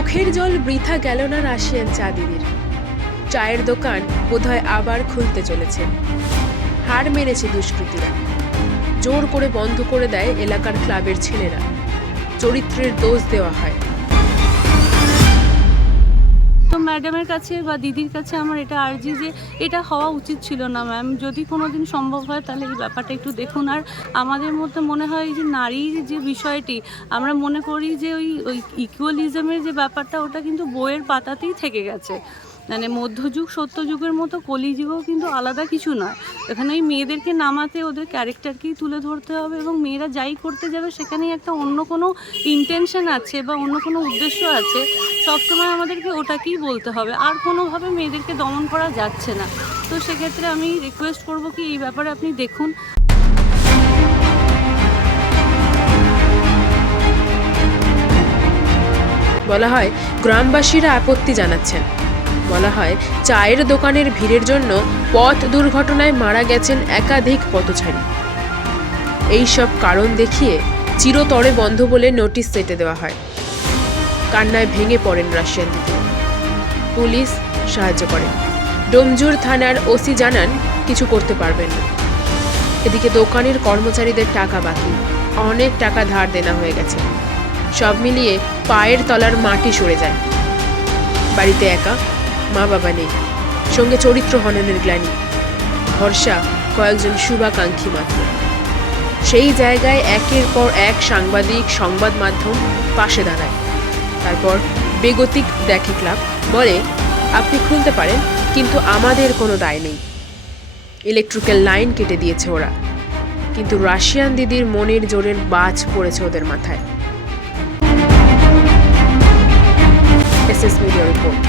চোখের জল বৃথা গেল না রাশিয়ান চা দিদির। চায়ের দোকান বোধহয় আবার খুলতে চলেছে। হার মেরেছে দুষ্কৃতীরা। জোর করে বন্ধ করে দেয় এলাকার ক্লাবের ছেলেরা। চরিত্রের দোষ দেওয়া হয়। তো ম্যাডামের কাছে বা দিদির কাছে আমার এটা আর্জি যে এটা হওয়া উচিত ছিল না ম্যাম যদি কোনো দিন সম্ভব হয়, তাহলে এই ব্যাপারটা একটু দেখুন। আর আমাদের মধ্যে মনে হয় এই যে নারীর যে বিষয়টি, আমরা মনে করি যে ওই ওই ইকুয়ালিজমের যে ব্যাপারটা, ওটা কিন্তু বইয়ের পাতাতেই থেকে গেছে। মানে মধ্যযুগ, সত্যযুগের মতো কলিযুগও কিন্তু আলাদা কিছু নয়। এখানে ওই মেয়েদেরকে নামাতে, ওদের ক্যারেক্টারকেই তুলে ধরতে হবে এবং মেয়েরা যাই করতে যাবে সেখানেই একটা অন্য কোনো ইন্টেনশন আছে বা অন্য কোনো উদ্দেশ্য আছে। সবসময় আমাদেরকে ওটাকেই বলতে হবে। আর কোনোভাবে মেয়েদেরকে দমন করা যাচ্ছে না। তো সেক্ষেত্রে আমি রিকোয়েস্ট করব কি এই ব্যাপারে আপনি দেখুন। বলা হয়, গ্রামবাসীরা আপত্তি জানাচ্ছেন। বলা হয়, চায়ের দোকানের ভিড়ের জন্য পথ দুর্ঘটনায় মারা গেছেন একাধিক পথচারী। এইসব কারণ দেখিয়ে চিরতরে বন্ধ বলে নোটিশ সেটে দেওয়া হয়। কান্নায় ভেঙে পড়েন রাশিয়ান দিদি পুলিশ সাহায্য করে। ডোমজুর থানার ওসি জানান, কিছু করতে পারবেন না। এদিকে দোকানের কর্মচারীদের টাকা বাকি। অনেক টাকা ধার দেনা হয়ে গেছে। সব মিলিয়ে পায়ের তলার মাটি সরে যায়। বাড়িতে একা মা বাবা নেই, সঙ্গে চরিত্র হননের গ্লানি। ভরসা কয়েকজন শুভাকাঙ্ক্ষী মাত্র। সেই জায়গায় একের পর এক সাংবাদিক সংবাদ মাধ্যম পাশে দাঁড়ায়। তারপর বেগতিক দেখে ক্লাব বলে, আপনি খুলতে পারেন, কিন্তু আমাদের কোনো দায় নেই। ইলেকট্রিক্যাল লাইন কেটে দিয়েছে ওরা। কিন্তু রাশিয়ান দিদির মনের জোরের বাজ পড়েছে ওদের মাথায়। S S media report.